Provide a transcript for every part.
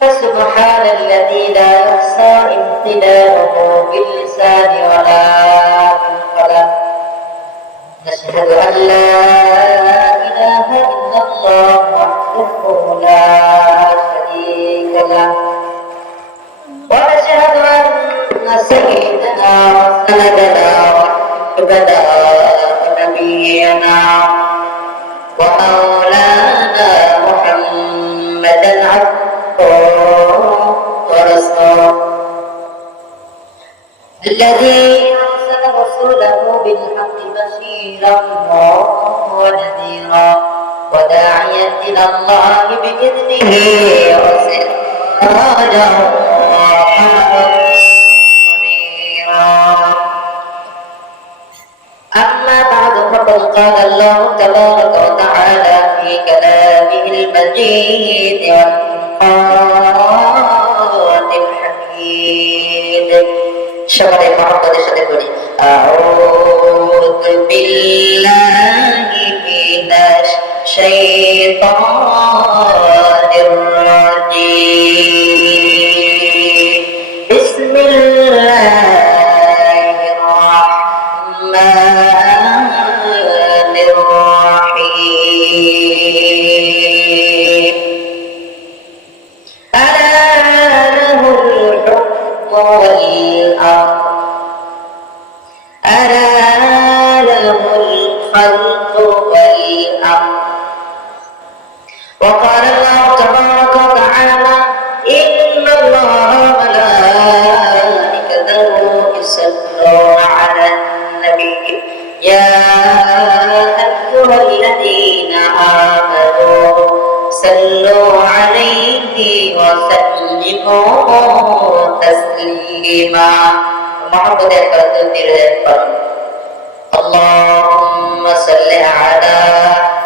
فسبحان الذي لا يحصى امتلاؤه باللسان ولا بالقلم نشهد أن لا إله إلا الله وحده لا شريك له ونشهد أن سيدنا وسندنا وحبنا ونبينا ومولانا محمدا عبده ورسوله. الذي أرسل رسوله بالحق بشيرا ونذيرا وداعيا إلى الله بإذنه وسراجا قال الله تبارك وتعالى في كلامه المجيد والقرآن الحميد شبر محمد شديد أعوذ بالله من الشيطان الرجيم وقال الله تبارك وتعالى إن الله وملائكته يصلون على النبي يا أيها الذين آمنوا صلوا عليه وسلموا تسليما محمد اللهم صل على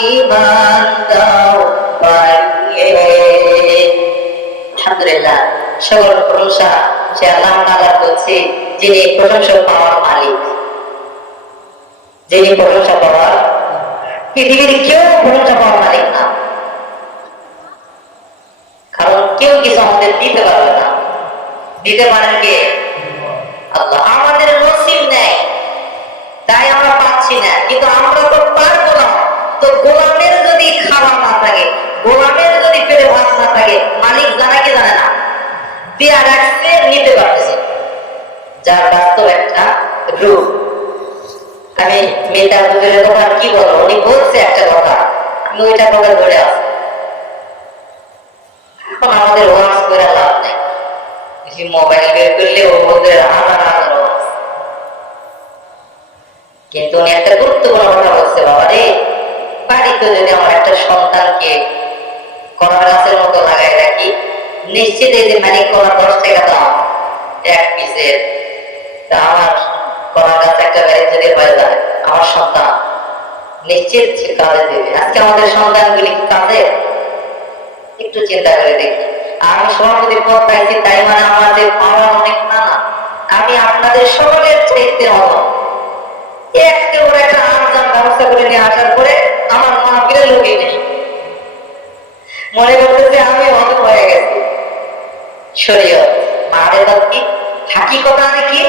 আলহামদুলিল্লাহ সকল প্রশংসা সে আল্লাহ যিনি প্রশংসা পাওয়ার মালিক। যিনি প্রশংসা পাওয়ার, পৃথিবীর কেউ প্রশংসা পাওয়ার মালিক না। কারণ কেউ কিছু আমাদের দিতে পারবে না। দিতে পারেন কে? আল্লাহ। আমাদের নসিব নেই। তাই আমরা পাচ্ছি না। কিন্তু আমরা তো পারব না। তো গোলামের যদি খাবার না থাকে, গোলামের যদি পেটে ভাত না থাকে, মালিক জানা কি জানে না? দিয়া রাখছে নিতে পারতেছে। যার বাস্তব একটা রূপ। আমি মেয়েটা হুজুরের কথা কি বলব? উনি বলছে একটা কথা। আমি ওইটা কথা ধরে আছি। এখন আমাদের ওয়াজ করে লাভ নেই। বেশি মোবাইল বের করলে ওদের হাজার হাজার কিন্তু উনি একটা গুরুত্বপূর্ণ কথা বলছে বাবা রে বাড়িতে যদি আমার একটা সন্তানকে কলা গাছের মতো লাগাই রাখি। নিশ্চিত এই যে মানে কলা দশ টাকা দাম এক পিসের তা আমার কলা গাছ একটা বাড়ি যদি হয়ে যায়, আমার সন্তান। নিশ্চিত কাজে দেবে। আজকে আমাদের সন্তানগুলি কি একটু চিন্তা করে দেখি। আমি সভাপতি পদ পাইছি তাই মানে আমাদের পাওয়া অনেক না আমি আপনাদের সকলের চাইতে হব একেবারে থেকে আসার পরে আমার মাহফিলের লোকই নেই। মনে করতেছে আমি অন্ধ হয়ে গেছি। শরীয়ত মারেফত কি? হাকিকত মানে কি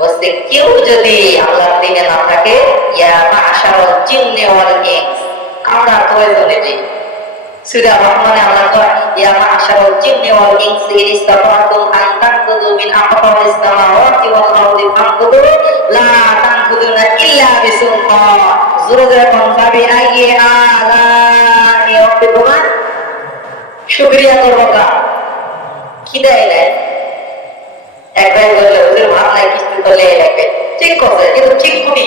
বলতে কেউ যদি আল্লাহর দিনে না থাকে, ইয়া মাশারাল জিন্নি ওয়াল ইনস। আমরা প্রয়োজনে নেই সূরা রহমানে আল্লাহ কয়, ইয়া মাশারাল জিন্নি ওয়াল ইনস, ইন ইসতাতাতুম আন তানফুযু মিন আকতারিস সামাওয়াতি ওয়াল আরদি ফানফুযু লা তানফুযুনা ইল্লা বিসুলতান জোরে জোরে কোন নাই কিস্তি ঠিক কথা কিন্তু ঠিক করি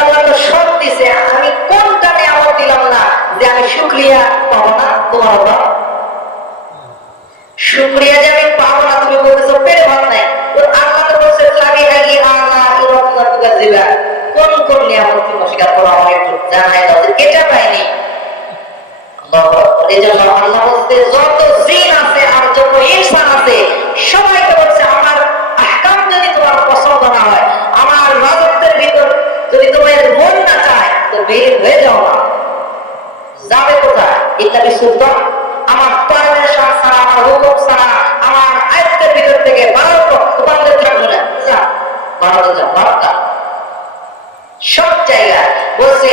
আল্লাহ তো সব দিছে আমি কোনটা নিয়ামত দিলাম না যে আমি শুক্রিয়া পাবো না তোমার বাবা শুক্রিয়া যে আমি পাবো না তুমি বলতেছো পেটে ভাব নাই তো আল্লাহ তো বলছে খালি আগে আল্লাহ ইরতুকা দিবা। অস্বীকার করা এই জন্য আল্লাহ যত জিন আছে আর যত ইনসান আছে, সবাইকে বলছে, আমার আহকাম যদি তোমার পছন্দ না হয় আমার রাজত্বের ভিতর যদি তোমার মন না চায় তো বের হয়ে যাও না যাবে কোথায় ইত্যাদি সুলতান আমার পারমিশন ছাড়া আমার হুকুম ছাড়া আমার আয়ত্তের ভিতর থেকে ভারত তোমাদের থাকবে না যা ভারত যা ভারত সব জায়গায় বলছে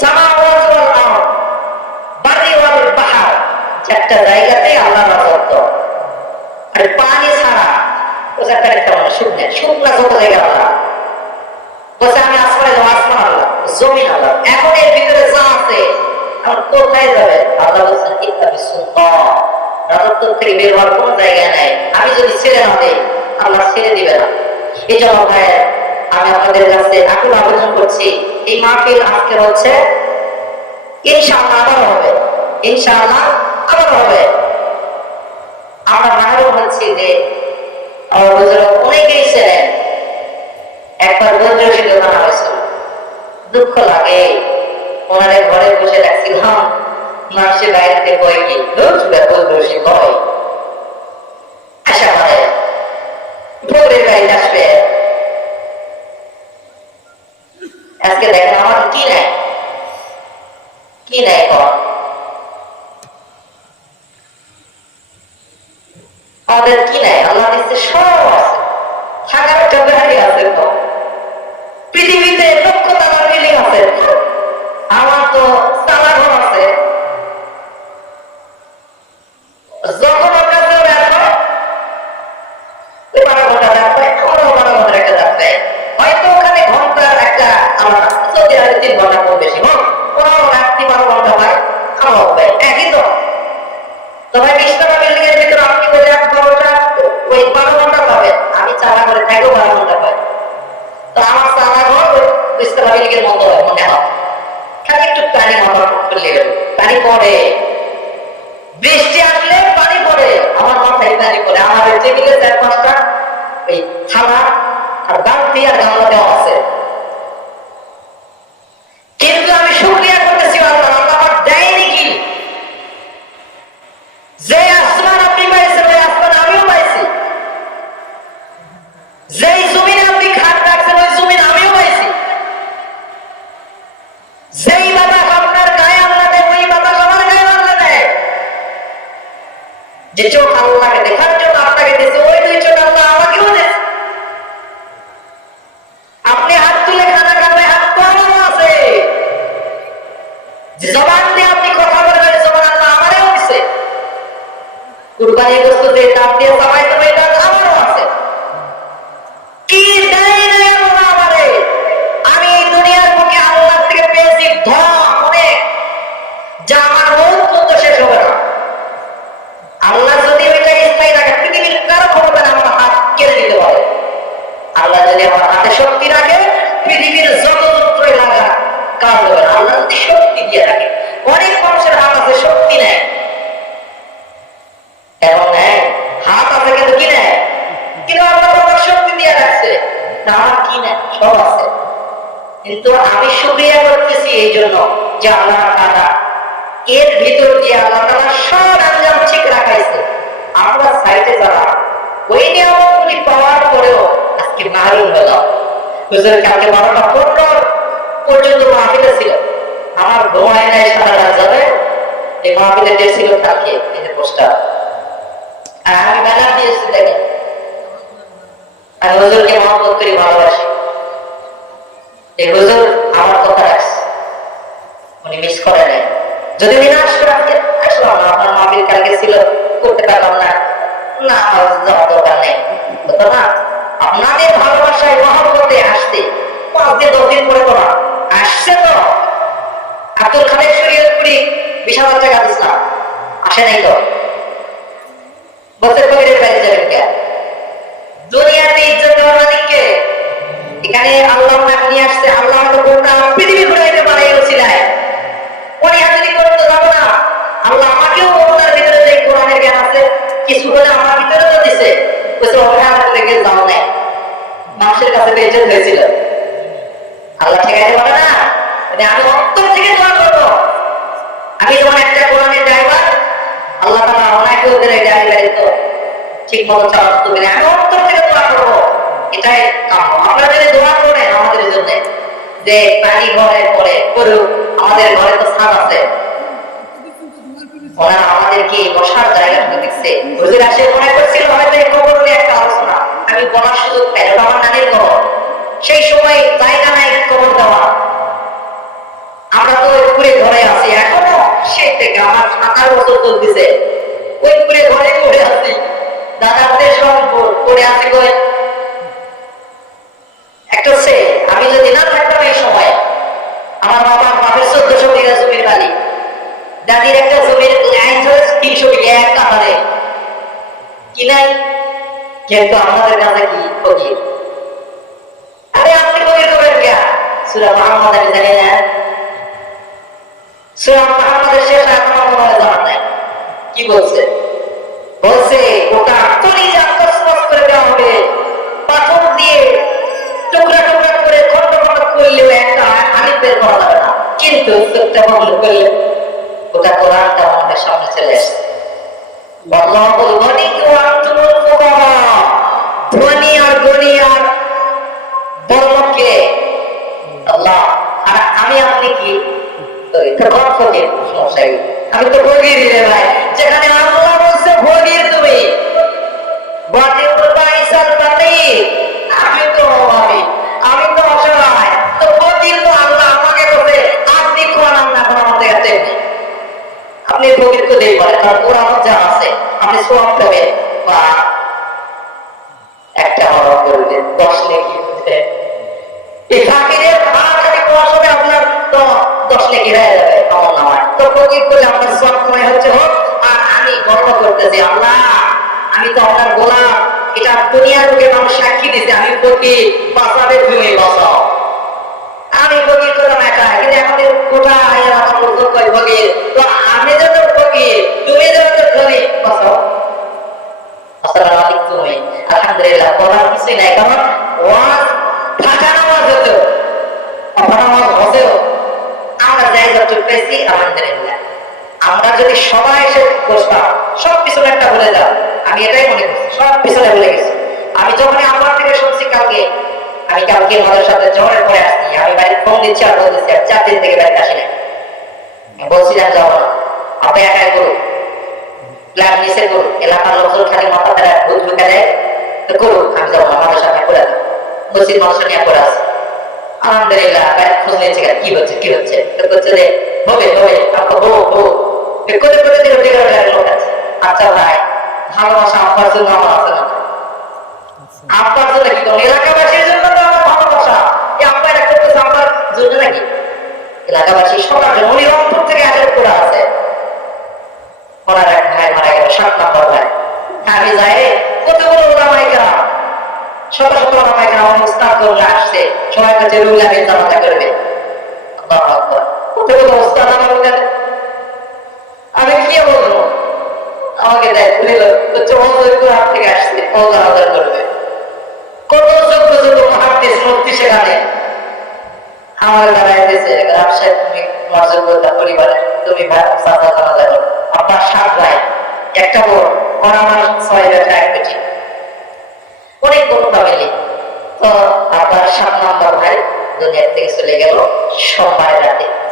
সামাওয়াত ওয়াল আরদ বাড়ি ওয়াল পাহাড় চারটা জায়গাতে আল্লাহ রাজত্ব আর পানি ছাড়া ও চারটা একটা মানে শুকনা শুকনা যত জায়গা আল্লাহ বলছে আমি আসমানে যাব আসমান আল্লাহ জমিন আল্লাহ এখন এর ভিতরে যা আছে আমার কোথায় যাবে আল্লাহ বলছেন ইত্যাদি সুলতান রাজত্ব থেকে বের হওয়ার কোনো জায়গা নেই আমি যদি ছেড়ে না দেই আল্লাহ ছেড়ে দিবে না এই জন্য ভাই আমি আপনাদের কাছে আকুল আবেদন করছি এই মাহফিল হচ্ছে ইনশাআল্লাহ আবার হবে। আবার হবে। আমরা মাহরুম হচ্ছি যে একবার বন্ধু শিখে জানা হয়েছিল। দুঃখ লাগে। ওনারে ঘরে বসে রাখছিলাম বাইরে আশা করে। ভোরের বাড়িতে আসবে। আজকে আমার কি নাই। কি নাই কর? আমাদের কি নাই আল্লাহ দিচ্ছে সব আছে। থাকার একটা আছে তো। পৃথিবীতে লক্ষ টাকার বিল্ডিং আছে আমার তো সালা ঘর আছে। যখন হয়তো ওখানে ঘণ্টার একটা, আমার আরবে তিন ঘণ্টা কম বেশি হোক ওরাও রাত্রি বারো ঘণ্টা পায় আমারও হবে। একই তো। তো ভাই বিশ বিল্ডিং ভিতরে আপনি বলে এক বারোটা ওই বারো ঘণ্টা পাবেন আমি চালা করে থাকলেও বারো ঘণ্টা পাই তো আমার চালা ঘর ওই বিশ টাকা বিল্ডিং এর হয় মনে হয়। খালি একটু পানি মাথা করলে পানি পড়ে। বৃষ্টি আসলে পানি পড়ে। আমার মাথায় পানি পড়ে। আমার ওই টেবিলে চার পাঁচটা ওই থালা আর বালতি আর গামলা দেওয়া আছে। কিন্তু আমি শুক্রিয়া করতেছি আল্লাহ আল্লাহ দেয়নি কি? যে আসমান আপনি পাইছেন, ওই আসমান আমিও পাইছি। যেই জমিন আপনি খাট রাখছেন, ওই জমিন আমিও পাইছি। যেই বাতাস আপনার গায়ে আল্লাহ দেয়, ওই বাতাস আমার গায়ে আল্লাহ দেয়। যে চোখ আল্লাহকে দেখার জন্য আপনাকে দিয়েছে, ওই দুই চোখ আল্লাহ কিন্তু আমি সুক্রিয়া করতেছি এই জন্য যে আল্লাহ তাআলা এর ভিতর যে আল্লাহ তাআলা সব আঞ্জাম ঠিক রাখাইছে। আমরা সাইডে যারা ওই নিয়ামতগুলি পাওয়ার পরেও আজকে মাহরুম হুজুর, কালকে বারোটা পনেরো পর্যন্ত মাহফিলে ছিল। আমার ঘুমায় নাই, সারা রাত যাবে। এই মাহফিলে ডেট ছিল কালকে, এই যে পোস্টার আর আমি দিয়েছি দেখেন। আমি হুজুরকে মহব্বত করি, ভালোবাসি। এই হুজুর, আমার কথা রাখছে উনি মিস করে নাই। যদি উনি না আসবে আজকে আসলাম আপনার মাহফিল কালকে ছিল, করতে পারলাম না। না যাওয়ার দরকার নেই। হতো না আপনাদের ভালোবাসায় মহব্বতে আসতে পাঁচ দিন, দশ দিন পরে তো না। আসছে তো। আব্দুল খালেক শরীয়তপুরি বিশ হাজার টাকা দিচ্ছিলাম আসে নাই তো বছর ফকিরের বাড়ি যাবেন কে দুনিয়াতে ইজ্জত দেওয়ার মালিককে এখানে আল্লাহ নাম আসছে আল্লাহ গোটা পৃথিবী হাজিরি করতে যাব না? আল্লাহ আমাকেও ওনার ভিতরে যে কোরআনের জ্ঞান আছে, কিছু হলে আমার ভিতরে তো দিছে। বলছে যাও নেই। মানুষের কাছে বেজত হয়েছিল। আল্লাহ ঠেকাইতে পারে না। মানে আমি অন্তর থেকে দোয়া করব। আমি যেমন একটা কোরআনের ড্রাইভার, আল্লাহ ওনাকে ওদের এই ড্রাইভারের তো ঠিক মতো চালাতে না। আমি অন্তর থেকে দোয়া করব। এটাই যদি দোয়া যে পানি ঘরে পরে করুক আমাদের ঘরে তো ছাদ আছে। আমাদেরকে বসার দিচ্ছে। আসে, মনে করছিল হয়তো এই একটা আলোচনা। আমি বলার সুযোগ পাই ওটা আমার নানির সেই সময় জায়গা নাই দেওয়া। আমরা তো পুরে ঘরে আছি, এখনও সেই থেকে আমার আঠারো বছর ওই পুরে ঘরে পড়ে আছি। দাদাদের সব পড়ে আছি কই? একটা সে আমি যদি না সময় আমার বাবার বাপের চোদ্দশো বিঘা জমির বাড়ি দাদির একটা জমির লাইন ধরে তিনশো বিঘা এক কাতারে কি নাই? কিন্তু আমাদের কাছে কি ফকির? আরে আপনি ফকির করবেন কে? সুরা মোহাম্মদ আমি জানি না। সুরা মোহাম্মদের শেষ এখন মনে জানা নাই। কি বলছে? বলছে ওটা তলিজে আত্মস্পর্শ করে দেওয়া হবে। পাথর দিয়ে টুকরা কিন্তু চোখটা বন্ধ করলে ওটা কোরআনটা আমাদের সামনে চলে আসে। আল্লাহুল গনি ওয়া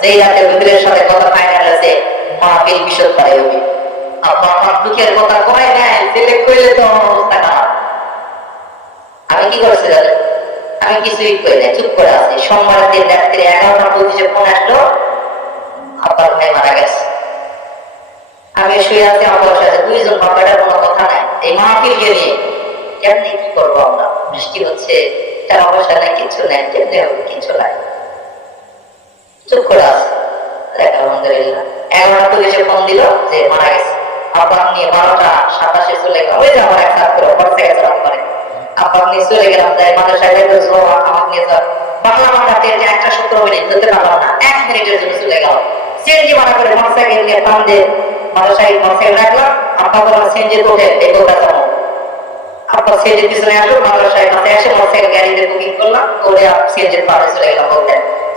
রাতে যেই রাতে হুজুরের সাথে কথা ফাইনাল আছে মাহফিল বিশদ পারে হবে আব্বা আমার দুঃখের কথা কয় নাই ছেলে কইলে তো আমার অবস্থা খারাপ। আমি কি করেছি দাদা আমি কিছুই করি নাই, চুপ করে আছি। সোমবার দিন রাত্রে এগারোটা পঁচিশে ফোন আসলো, আব্বার ভাই মারা গেছে। আমি শুয়ে আছি, আমার সাথে দুইজন বাবাটার কোনো কথা নাই। এই মাহফিলকে নিয়ে কেমনি কি করব আমরা? বৃষ্টি হচ্ছে টাকা পয়সা নাই, কিছু নেই, কেমনি হবে, কিছু নাই। চুপ করে আছে আলহামদুলিল্লাহ। এগারোটা পুলিশে ফোন দিল যে, মারা গেছে। আব্বা নিয়ে বারোটা সাতাশে চলে গেল। ওই যে আমার এক ছাত্র মোটরসাইকেল রাখলাম আব্বা বললাম সিএনজি পিছনে আসলো, মাদ্রাসায় মাথায় এসে মোটরসাইকেল বুকিং করলাম করে সিএনজির পাড়ে চলে গেলাম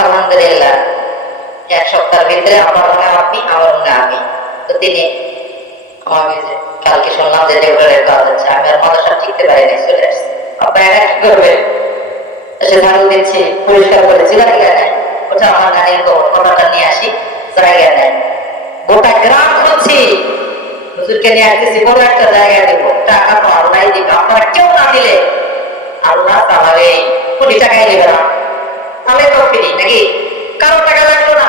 আলহামদুলিল্লাহ। এক সপ্তাহের ভিতরে আমার হয় আপনি, আমার হয় আমি। তো তিনি আমাকে যে কালকে শুনলাম যে দেবরের কাজ আছে আমি আর মাদ্রাসা টিকতে পারি না চলে আসছি। আপনার একা কি করবে এসে ঝাড়ু দিচ্ছি, পরিষ্কার করেছি জায়গা নেই ওটা আমার নানির কোটাটা নিয়ে আসি জায়গা নেই গোটা গ্রাম খুঁজছি হুজুরকে নিয়ে আসতেছি, বড় একটা জায়গা দেবো। টাকা তো আল্লাহ দিবে, আপনারা কেউ না দিলে আল্লাহ তাহলে কোটি টাকাই নেবে না। তাহলে তো ফিরি, নাকি? কারও টাকা লাগল না।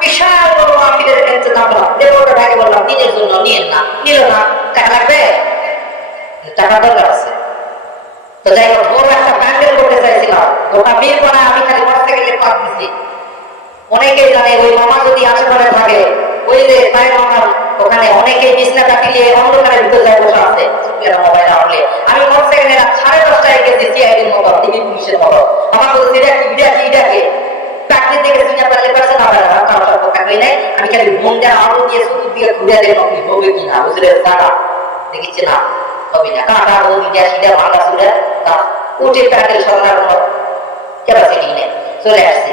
বিশাল বড় আপিলের কাছে দামলাম দেবটা ভাগে বললাম, নিজের জন্য নিয়েন না। নিল না। টাকা লাগবে? টাকা দরকার আছে। তো যাই হোক, বড় একটা প্যান্ডেল করতে চাইছিলাম। গোটা বীর করা আমি খালি মোটরসাইকেলে পাক দিছি। অনেকেই জানে, ওই মামা যদি আশেপাশে থাকে, ওই যে তাই মামার ওখানে অনেকেই বিছনা কাটিয়ে অন্ধকারের ভিতরে যায়, বসে আছে। মোবাইল আমি মোটরসাইকেলে রাত সাড়ে দশটায় গেছি সিআইডির মতো দিবি পুলিশের মতো আমার বলছে এটা কি এটা কি চাকরি থেকে পারলে পারছে না পারে নাই। আমি খালি আলো দিয়ে ঘুরে দেখলাম কি হবে কি না? জায়গা দেখিছি না, হবে না। ভাঙা উঠে কোনো ক্যাপাসিটি নেই। চলে আসছে।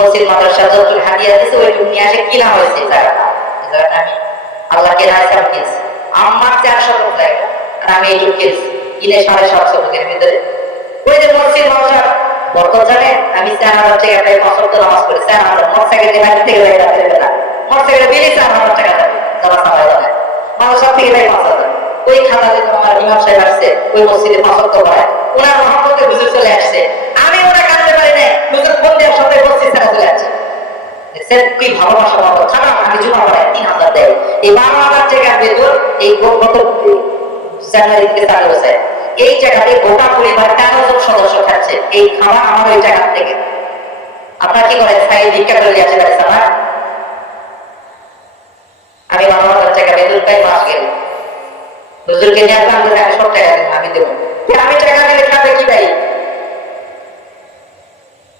মসজিদ, মাদ্রাসা যত হাদিয়া দিছে ওইটুকু নিয়ে আসে কিনা হয়েছে? এই আমি আল্লাহ কেনা হয়েছে আমি আমার চারশো লোক জায়গা আর আমি এইটুকু কিনছি কিনে সাড়ে সাতশো লোকের ভিতরে। ওই যে মসজিদ, মাদ্রাসা, বরকত জানে আমি চার হাজার টাকা প্রায় পাঁচ সপ্তাহ নামাজ করি চার হাজার, মোটরসাইকেল দিয়ে বাড়ি থেকে যাই রাতের বেলা মোটরসাইকেল বিলি চার হাজার টাকা যাবে যারা সবাই জানে মাদ্রাসা থেকে যাই পাঁচ হাজার। ওই খাতা যে তোমার ইমাম সাহেব আসছে, ওই মসজিদে পাঁচ সপ্তাহ পড়ায়। ওনার মহাপতে হুজুর চলে আসছে আমি ওরা কাঁদতে পারি না হুজুর ফোন দেওয়ার সাথে মসজিদ ছেড়ে চলে আসছে দেখছেন কি ভালোবাসা মতো খারাপ আমি জমা পড়াই তিন হাজার দেয়। এই বারো হাজার টাকার আমার আপনার কি করে আমার? আমি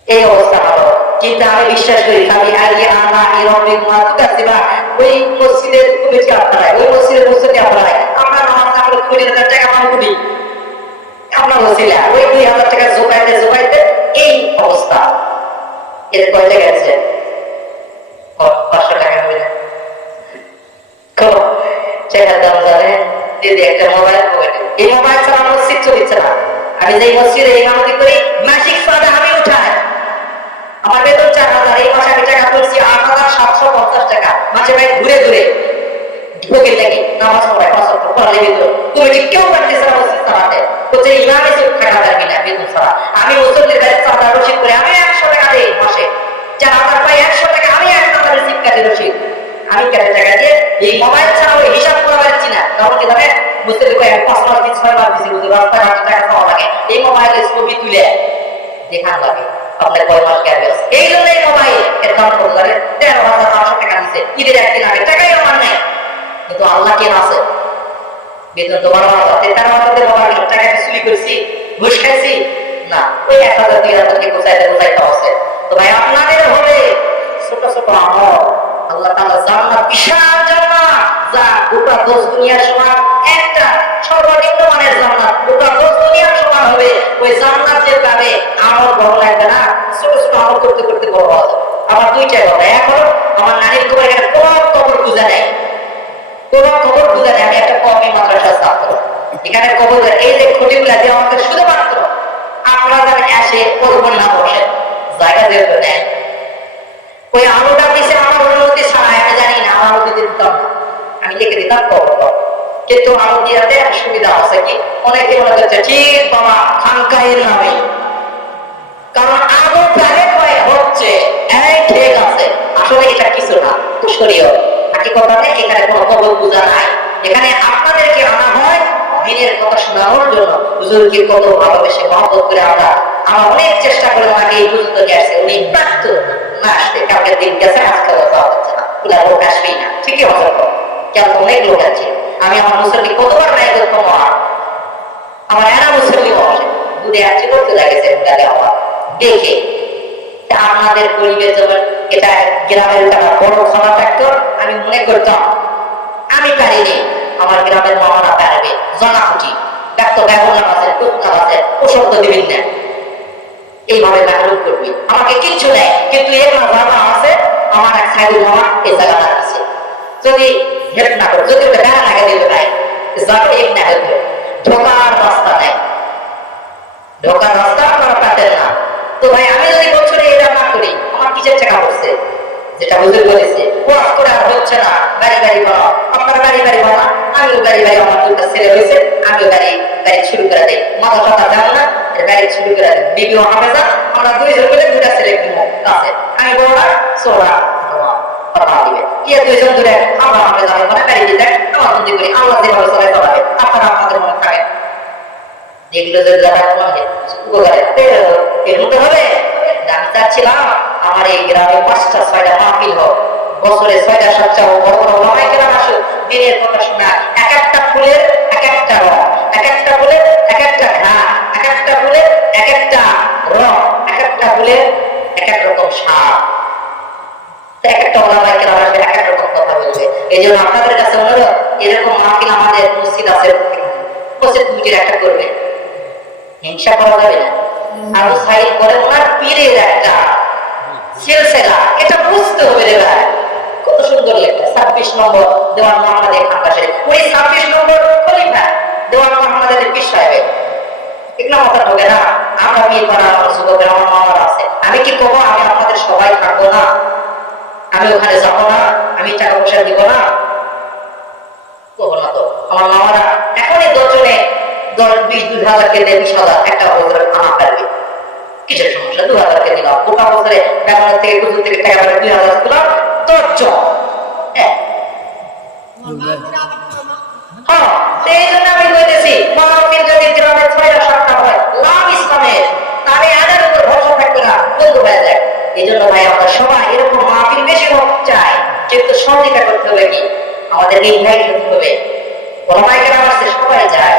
এই অবস্থা হলো কিন্তু আমি বিশ্বাস করি আমি মাতুকাসিবা ওই আপনারা ওই আপনারা নামাজ হাজার টাকা আপনার ওই দুই হাজার টাকা জোগাইতে জোগাইতে এই অবস্থা। এর কয়, পাঁচশো টাকা যায়। টাকার দাম জানে দিদি, একটা মোবাইল মোবাইল। এই মোবাইল ছাড়া মসজিদ চলছে না। আমি যেই মসজিদে ইমামতি করি, মাসিক জামাই ঘুরে ঘুরে ঢুকে লাগে নামাজ পড়ায় পাঁচ পড়ালে কিন্তু তুমি কেউ সারা সারাতে বলছে না সারা আমি রসিদ করে আমি একশো টাকা মাসে আমার একশো টাকা আমি টাকা রসিদ আমি টাকা দিয়ে এই মোবাইল ছাড়া ওই হিসাব করা পারছি না কারণ কি জানে মুসল্লি এক পাঁচ মাস তিন ছয় মাস দিছি রাস্তায় খাওয়া লাগে এই মোবাইল ছবি তুলে আপনার কয় মাস গ্যাপ আছে এই জন্যই মোবাইল এর দাম কত করে। তেরো হাজার পাঁচশো টাকা দিচ্ছে ঈদের একদিন আগে। টাকাই আমার নেই। কিন্তু আল্লাহ কেন আছে? বেতন তো বারো হাজার তেরো হাজার তেরো হাজার টাকা চুরি করছি, ঘুষ খাইছি। না, ওই এক হাজার, দুই হাজার থেকে কোথায় কোথায় আছে তো ভাই, আপনাদের হবে ছোট ছোট আমল। আল্লাহ তাআলা জান্নাত, বিশাল জান্নাত। যা গোটা দশ দুনিয়ার সমান। সর্বনিম্ন মানের জান্নাত। গোটা দুনিয়ার সমান হবে ওই জান্নাত যে পাবে বড় লাগবে না। ছোট আমল করতে করতে বড় হওয়া যাবে আমার দুইটাই কথা এক আমার নানির খবর এখানে কোনো কবর বুঝা নেই। কোন খবর বুঝা নেই। আমি একটা কমই মাদ্রাসার ছাত্র। এখানে কবর এই যে খুঁটিগুলা দিয়ে আমাকে শুধুমাত্র যারা এসে করব না বসে জায়গা দেবে নেয়। ওই আলোটা দিছে আমার অনুমতি ছাড়া আমি জানি না, আমার অনুমতি দিতাম আমি লিখে দিতাম কবর। কিন্তু আলো সুবিধা আছে কি? অনেকে মনে করছে ঠিক বাবা, খানকাহের নামে। কারণ আলো প্রায় কয়ে হচ্ছে। এই ঠিক আছে। আসলে এটা কিছু না। শরীয় নাকি কথা নেই, এখানে কোনো কবর পূজা নাই। এখানে আপনাদেরকে আনা হয় দিনের কথা শোনানোর জন্য। হুজুরকে কত ভালোবেসে মহব্বত করে আমরা আমরা অনেক চেষ্টা করে ওনাকে এই পর্যন্ত আসছে উনি প্রাপ্ত না আসতে কালকে দিন গেছে, আজকে যাওয়া হচ্ছে না। পুরা লোক আসবেই না। ঠিকই হজর কেন অনেক লোক আছে। আমি আমার মুসলিম কতবার নাই করতাম আমার এনা মুসলিম আসে দূরে আছে করতে লাগেছে গালে আমার দেখে। তা আপনাদের পরিবেশ যেমন এটা গ্রামের টাকা বড় খাওয়া থাকতো, আমি মনে করতাম, আমি পারিনি, আমার গ্রামের মামারা পারবে। জনাকুটি ডাক্তার ব্যবহার আছে টুকটার আছে ওষুধ তো দিবেন না। এইভাবে মেহনত করবি। আমাকে কিচ্ছু নেই কিন্তু এর মাঝাবা আছে, আমার এক সাইডুল মামা এই জায়গাটা আছে। যদি হেল্প না যদি না হেল্প ঢোকার রাস্তা ঢোকার রাস্তা পাতেন না। তো ভাই, আমি যদি বছরে এটা না করি, আমার কিসের টাকা পড়ছে যেটা বলেছে করে আর হচ্ছে না। গাড়ি গাড়ি বানাও আপনারা গাড়ি গাড়ি আমিও গাড়ি গাড়ি আমার দুটো ছেলে হয়েছে গাড়ি গাড়ি শুরু করে দেই। মাথা টাকা না? গাড়ি শুরু করে দেয় বিবিও আমরা দুইজন মিলে দুটা ছেলে কিনবো আছে আমি বড়রা কথা দিবে দুইজন ধরে আমরা হাফেজা মানে গাড়ি দিতে আমার বন্দি করি আল্লাহ যেভাবে চলে চলাবে আপনারা আপনাদের মনে থাকেন। যেগুলো যদি যারা তোমাকে উপকারে এরকম হবে? আমি চাচ্ছিলাম, আমার এই গ্রামে পাঁচটা ছয়টা মাহফিল হোক। বছরে ছয়টা, সাতটা বড় বড় লড়াই গ্রাম আসুক। দিনের কথা শোনা। এক একটা ফুলের এক একটা রং। এক একটা ফুলের এক একটা ঘা এক একটা ফুলের এক একটা রং। এক একটা ফুলের এক এক রকম এক একটা কেরাম আসবে এক এক রকম কথা বলবে এই জন্য আপনাদের কাছে অনুরোধ এরকম মাহফিল আমাদের মসজিদ আছে মসজিদ কমিটির একটা করবে হিংসা করা যাবে না আবু সাইদ করে ওনার পীরের একটা সিলসিলা এটা বুঝতে হবে রে ভাই কত সুন্দর লেখা ছাব্বিশ নম্বর দেওয়ান মোহাম্মদ শরীফ উনি ছাব্বিশ নম্বর খলিফা দেওয়ান মোহাম্মদের পীর সাহেব এগুলো মাথা ঢোকে না আমরা বিয়ে করা আমার যুবকের আমার মামার আছে। আমি কি করব আমি আপনাদের সবাই থাকব না? আমি ওখানে যাব না আমি টাকা পয়সা দিব না। করব না তো। আমার মামারা এখনই দশজনে দশ বিশ দুই হাজার কেটে বিশ হাজার। একটা বছরে আনা পারবে কিসের সমস্যা? দু হাজার কে দিলাম। গোটা বছরে ব্যবহার থেকে থেকে টাকা দুই হাজার দিলাম। দশজন। হ্যাঁ। হ্যাঁ, সেই জন্য আমি বলতেছি মাহফিল যদি গ্রামে ছয়টা সাতটা হয় লাভ ইসলামের তাহলে আদের উপর ভরসা থাকবে না বন্ধ হয়ে যায় এই জন্য ভাই আমরা সবাই এরকম মাহফিল বেশি হোক চাই কিন্তু সহযোগিতা করতে হবে কি ইনভাইট করতে হবে। ওলামাইকের আমার সে সবাই যায়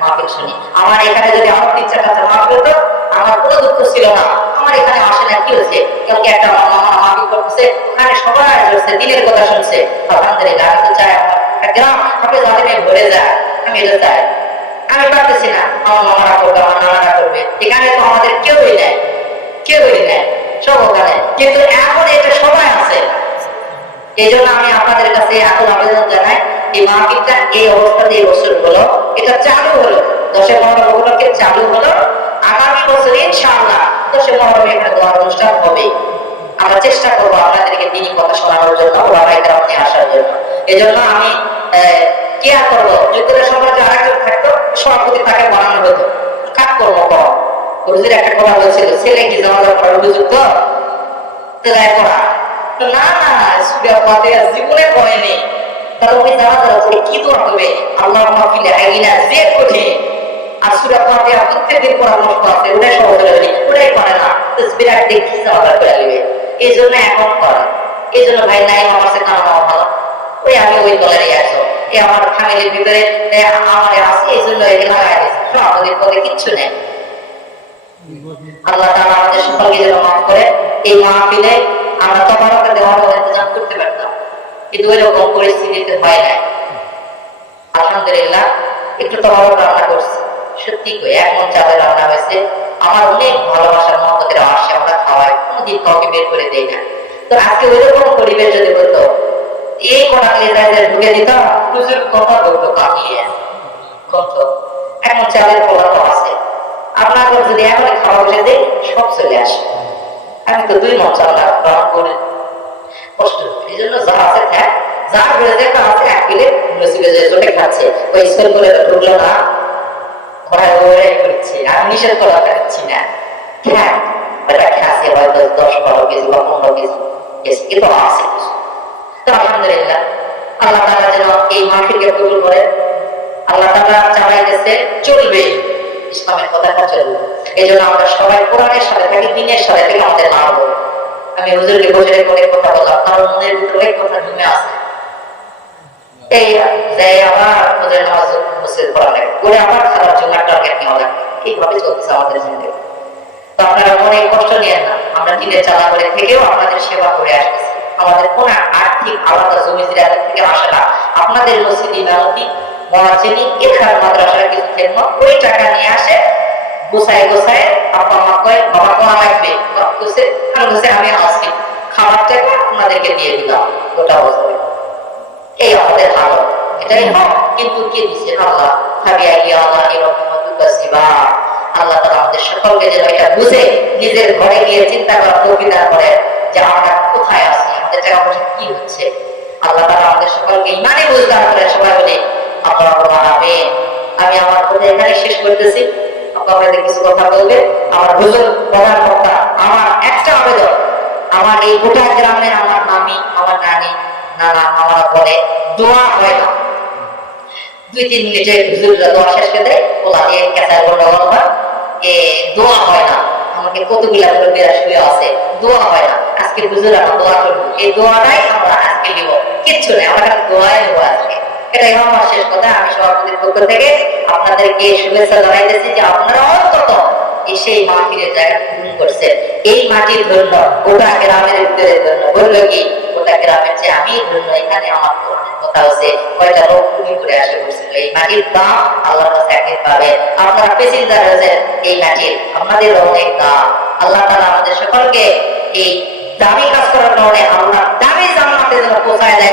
মাহফিল শুনি। আমার এখানে যদি আমার ইচ্ছা কাছে মাহফিল হতো, আমার কোনো দুঃখ ছিল না। আমার এখানে আসে না, কি হয়েছে? কালকে একটা মামা মাহফিল করতেছে, ওখানে সবাই আসছে দিনের কথা শুনছে। আলহামদুলিল্লাহ, আমি তো চাই আমার গ্রাম হবে জালিমে ভরে যায় আমি এটা চাই। আমি পারতেছি না, আমার মামারা করবে, আমার নানারা করবে। এখানে তো আমাদের কেউই নেই কেউই নেই, সব ওখানে। কিন্তু এখন এটা সবাই আছে। এই জন্য আমি আপনাদের কাছে এখন আবেদন জানাই এই মাহফিলটা এই অবস্থাতে এই বছর হলো। এটা চালু হলো। দশে মহরম উপলক্ষে চালু হলো। আগামী বছর ইনশাআল্লাহ দশে মহরম এখানে দোয়ার অনুষ্ঠান হবে। আমরা চেষ্টা করব আপনাদেরকে দিনই কথা শোনানোর জন্য ওলামাই গ্রাম আসার জন্য। এই জন্য আমি কেয়ার করব? যোগ্যতা সমাজে আরেকজন থাকতো, সভাপতি তাকে বানানো হতো। কাজ করব কম হুজুর একটা কথা বলছিল, ছেলে কি জমা করার উপযুক্ত তেলায় পড়া। তো না না সুরা ফাতিহা জীবনে পড়েনি তাহলে উনি যারা পড়ে কি দোয়া করবে? আল্লাহ মাহফিলে আইনা যে কঠিন আর সুরা ফাতিহা প্রত্যেকদিন পড়ার নষ্ট আছে ওটাই সহজ হয়ে যাবে। ওটাই পারে না। বিরাট দেখি জামাটা করে নেবে? এই জন্য এখন করে এই জন্য ভাই নাই আমার সে কারণ আমার ভালো। ওই আমি ওই দলেরই আছো এই আমার ফ্যামিলির ভিতরে এ, আমার আছে এই জন্য এগুলো লাগাই দিয়েছে সমাজের পদে কিচ্ছু নেই। আল্লাহ তাআলা আমাদের সকলকে যেন করে। এই মাহফিলে আমরা তবারকে দেওয়ার ইন্তজাম করতে পারতাম। কিন্তু ওই রকম পরিস্থিতিতে হয় নাই। আলহামদুলিল্লাহ, একটু তবারক রান্না করছি। সত্যি কই, এক মন চালের রান্না হয়েছে। আমার অনেক ভালোবাসার মহব্বতের আসে আমরা খাওয়াই কোনোদিন কাউকে বের করে দেই না। তো আজকে ওই রকম পরিবেশ যদি হতো, এই কোনা লেজার ঢুকে দিতাম, হুজুর কথা বলতো কাটিয়ে কত এখন চালের পদার্থ আছে। আপনার ঘরে যদি এখন খাওয়া বসে দেয় সব চলে আসে। আমি তো দুই মন চাল গ্রহণ করে। কষ্ট এই জন্য যা আছে খায় যা বেড়ে দেখা আছে, এক প্লেট নসিবে যে চোটে খাচ্ছে। ওই স্কুল করে ঢুকলো না ঘরে ওরে করছি। আমি নিষেধ করা খাচ্ছি না। হ্যাঁ ওটা খাচ্ছে হয়তো দশ, বারো কেজি বা পনেরো কেজি। কিন্তু আছে তো আলহামদুলিল্লাহ। আল্লাহ তাআলা যেন এই মাহফিলকে কবুল করে। আল্লাহ তাআলা চালাইতেছে, চলবে। ইসলামের কথাটা চলবে এই জন্য আমরা সবাই কোরআনের সাথে থাকি, দিনের সাথে থেকে, আমাদের লাভ আমি হুজুরকে বসে অনেক কথা বললাম, কারণ মনের ভিতরে কথা আছে। এই আবার ওদের নামাজ লাগে। করে আবার জন্য টার্গেট আমাদের তো আপনারা অনেক কষ্ট নিয়ে না। আমরা দিনের চালা করে থেকেও আপনাদের সেবা করে আসতেছি। আমাদের কোন আর্থিক আলাদা জমি জিরাদের থেকে আসে না। আপনাদের মসজিদ ইমামতি মহাজনী এখানে মাদ্রাসার কিছু ওই টাকা নিয়ে আসে গোসায় গোসায় আপা মা কয়, বাবা কোয়া লাগবে কইছে আমি বলছে, আমি আসি খাবার টাকা আপনাদেরকে দিয়ে দিলাম ওটা বলবে এই আমাদের হালত এটাই হক কিন্তু কে দিচ্ছে আল্লাহ ভাবিয়া গিয়া আল্লাহ এরকম সিবা আল্লাহ তারা আমাদের সকলকে যেন এটা বুঝে, নিজের ঘরে গিয়ে চিন্তা করার তৌফিক করে যে আমরা কোথায় আছি, আমাদের টাকা পয়সা কি হচ্ছে। আল্লাহ তারা আমাদের সকলকে ইমানে বুঝদান করে সবাই বলে আমি আমার কিছু আমার দোয়া দোয়া দেয়। দিয়ে দোয়া আমাকে আছে। দোয়া হয় না। আজকে আমরা দোয়া করব। এই দোয়াটাই আমরা আজকে দিব। কিচ্ছু নেই। আমরা দোয়াই দেবো আজকে এটাই আমার শেষ কথা। আমি সভাপতির পক্ষ থেকে আপনাদেরকে শুভেচ্ছা জানাইতেছি যে আপনারা অন্তত সেই জায়গা করছে এই মাটির জন্য, গোটা গ্রামের ভিতরে বলল কি, গোটা গ্রামের চেয়ে আমি ধন্য এখানে আমার কথা হচ্ছে কয়টা লোক তুমি আসে বলছিল, এই মাটির দাম কাছে পাবে আপনারা পেশিলদার হয়েছেন এই মাটির। অনেক দাম। আল্লাহ তাআলা আমাদের সকলকে এই দামি কাজ করার কারণে আল্লাহ দামি জান্নাতে যেন পৌঁছায় দেয়।